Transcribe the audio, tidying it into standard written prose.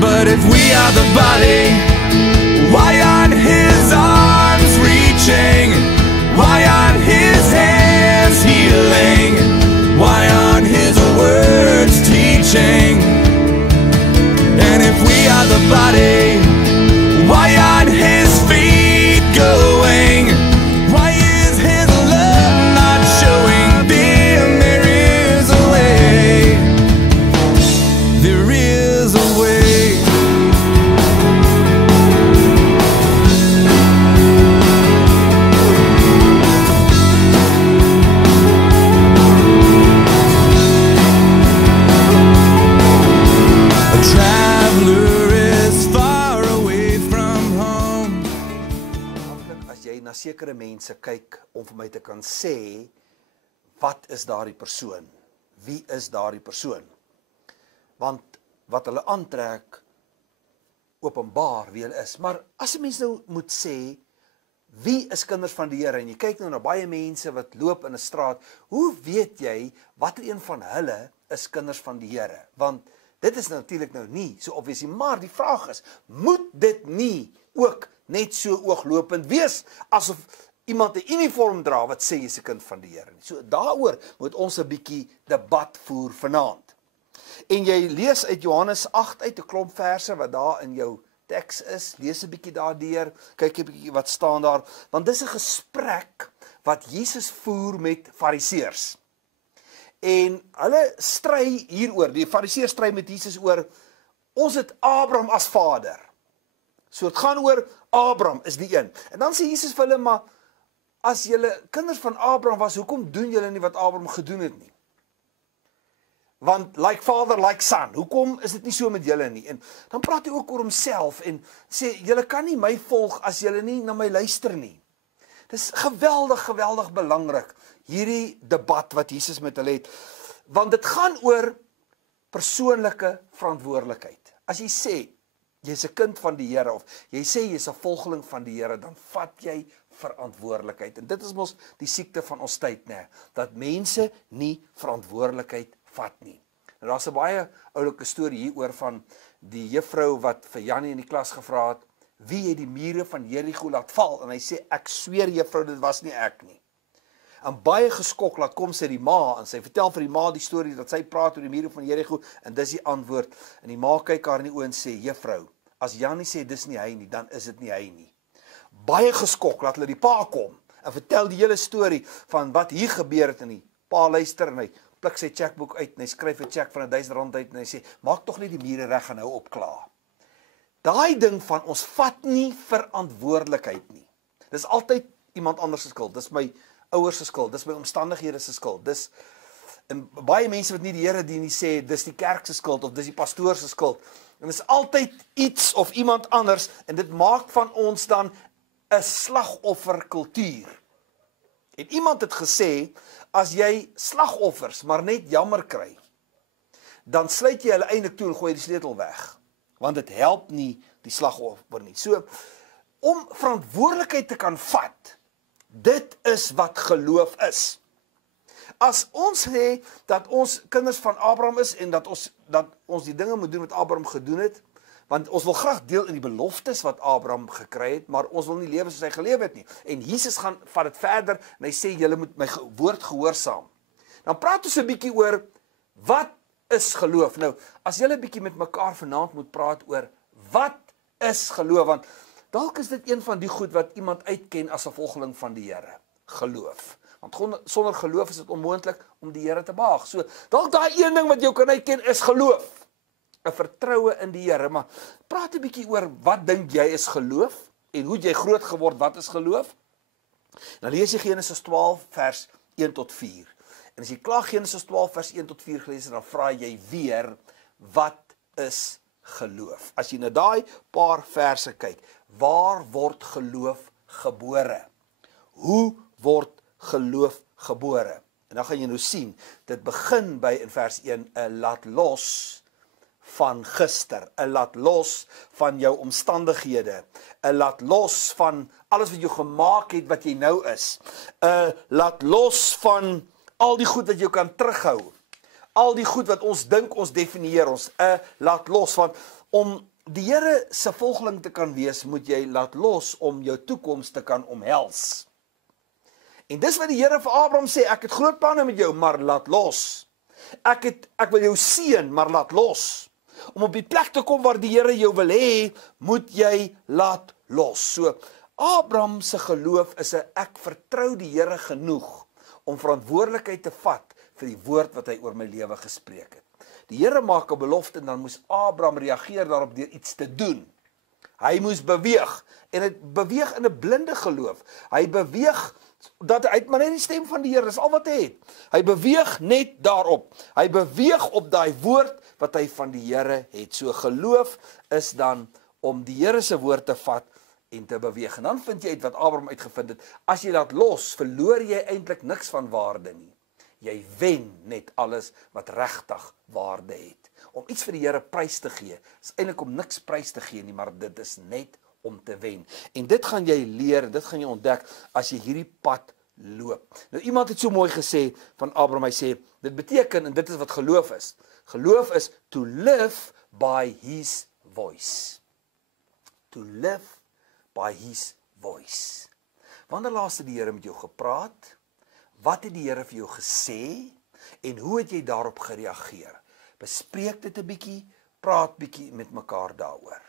But if we are the body, why aren't his arms reaching? Why aren't his hands healing? Why aren't his words teaching? And if we are the body, why aren't his feet going? Why is his love not showing? Then there is a way. There is a way. A traveler is far away from home. As jy na sekere mense kyk om vir my te kan sê, wat is daardie persoon? Wie is daardie persoon? Want wat hulle aantrek, openbaar wie hulle is. Maar as 'n mens nou moet sê, wie is kinders van die Here? En jy kyk nou na baie mense wat loop in 'n straat, hoe weet jy watter een van hulle is kinders van die Here? Want dit is natuurlik nou nie so obvious nie, maar die vraag is, moet dit nie ook net so ooglopend wees, asof iemand 'n uniform dra wat sê jy's 'n kind van die Here nie? So daaroor moet ons 'n bietjie debat voer vanaand. En jy lees uit Johannes 8 uit 'n klomp verse wat daar in jou teks is, lees 'n bietjie daardeur, kyk 'n bietjie wat staan daar, want dis 'n gesprek wat Jesus voer met fariseërs. En hulle stry hieroor, die fariseërs stry met Jesus oor, ons het Abraham as vader. So het gaan oor Abraham is die een. En dan sê Jesus vir hulle, maar as julle kinders van Abraham was, hoekom doen julle nie wat Abraham gedoen het nie? Want like father, like son, hoekom is dit nie so met julle nie? En dan praat hy ook oor homself en sê, julle kan nie my volg as julle nie na my luister nie. Dis geweldig, geweldig belangrik, hierdie debat wat Jesus met hulle het, want dit gaan oor persoonlike verantwoordelikheid. As jy sê, jy's 'n kind van die Here, of jy sê jy's 'n volgeling van die Here, dan vat jy verantwoordelikheid. En dit is mos die siekte van ons tyd, nê, dat mense nie verantwoordelikheid vat nie. En daar's 'n baie oulike storie hieroor van die juffrou wat vir Jannie in die klas gevra het, wie het die mure van Jerigo laat val? En hy sê, ek sweer juffrou, dit was nie ek nie. En baie geskok laat kom sy die ma, en sy vertel vir die ma die storie, dat sy praat oor die mure van Jerigo, en dis die antwoord. En die ma kyk haar in die oë en sê, juffrou, as Jannie sê dis nie hy nie, dan is dit nie hy nie. Baie geskok laat hulle die pa kom, en vertel die hele storie, van wat hier gebeur het, en die pa luister, en hy pluk sy chequeboek uit, en hy skryf 'n cheque van R1000 uit, en hy sê, maak tog net die mure reg en hou op klaar. Daai ding van ons vat nie verantwoordelikheid nie. Dis altyd iemand anders se skuld. Dis my ouers se skuld, dis my omstandighede se skuld. Dis en baie mense wat nie die Here dien nie sê dis die kerk se skuld of dis die pastoor se skuld. En dis altyd iets of iemand anders en dit maak van ons dan 'n slagofferkultuur. En iemand het gesê as jy slagoffers maar net jammer kry, dan sluit jy hulle eintlik toe en gooi die sleutel weg. Want dit help nie die slagoffer nie. So, om verantwoordelikheid te kan vat, dit is wat geloof is. As ons sê dat ons kinders van Abraham is en dat ons die dinge moet doen wat Abraham gedoen het, want ons wil graag deel in die beloftes wat Abraham gekry het, maar ons wil nie lewe soos hy geleef het nie. En Jesus vat dit verder en hy sê, julle moet my woord gehoorsaam. Dan praat ons 'n bietjie oor wat is geloof. Nou, as julle 'n bietjie met mekaar vanaand moet praat oor wat is geloof, want dalk is dit een van die goed wat iemand uitken as 'n volgeling van die Here, geloof. Want sonder geloof is dit onmoontlik om die Here te behaag. So, dalk daai een ding wat jy kan uitken is geloof. 'n Vertroue in die Here, maar praat 'n bietjie oor wat dink jy is geloof en hoe jy groot geword, wat is geloof? Dan lees jy Genesis 12 vers 1 tot 4. En as jy klaar Genesis 12 vers 1 tot 4 gelees het, dan vra jy weer, wat is geloof? As jy na daai paar verse kyk, waar word geloof gebore? Hoe word geloof gebore? En dan gaan jy nou sien, dit begin by in vers 1, 'n laat los van gister, 'n laat los van jou omstandighede, 'n laat los van alles wat jou gemaak het wat jy nou is, 'n laat los van al die goed wat jou kan terughou, al die goed wat ons dink ons definieer, ons laat los, want om die Here se volgeling te kan wees, moet jy laat los om jou toekoms te kan omhels. En dis wat die Here vir Abraham sê, ek het groot planne met jou, maar laat los. Ek wil jou seën, maar laat los. Om op die plek te kom waar die Here jou wil hê, moet jy laat los. So, Abraham se geloof is 'n ek vertrou die Here genoeg om verantwoordelikheid te vat vir die woord wat hy oor my lewe gespreek het. Die Here maak 'n belofte en dan moes Abraham reageer daarop deur iets te doen. Hy moes beweeg en hy beweeg in 'n blinde geloof. Hy beweeg dat hy maar net die stem van die Here, dis al wat hy het. Hy beweeg net daarop. Hy beweeg op daai woord wat hy van die Here het. So geloof is dan om die Here se woord te vat en te beweeg. En dan vind jy uit wat Abraham uitgevind het. As jy laat los, verloor jy eintlik niks van waarde nie. Jy wen net alles wat regtig waarde het. Om iets vir die Here prys te gee, is eintlik om niks prys te gee nie, maar dit is net om te wen. En dit gaan jy leer, dit gaan jy ontdek as jy hierdie pad loop. Nou iemand het so mooi gesê van Abraham, hy sê, dit beteken, en dit is wat geloof is. Geloof is to live by his voice. To live by his voice. Wanneer laas het die Here met jou gepraat? Wat het die Here vir jou gesê? En hoe het jy daarop gereageer? Bespreek dit 'n bietjie, praat bietjie met mekaar daaroor.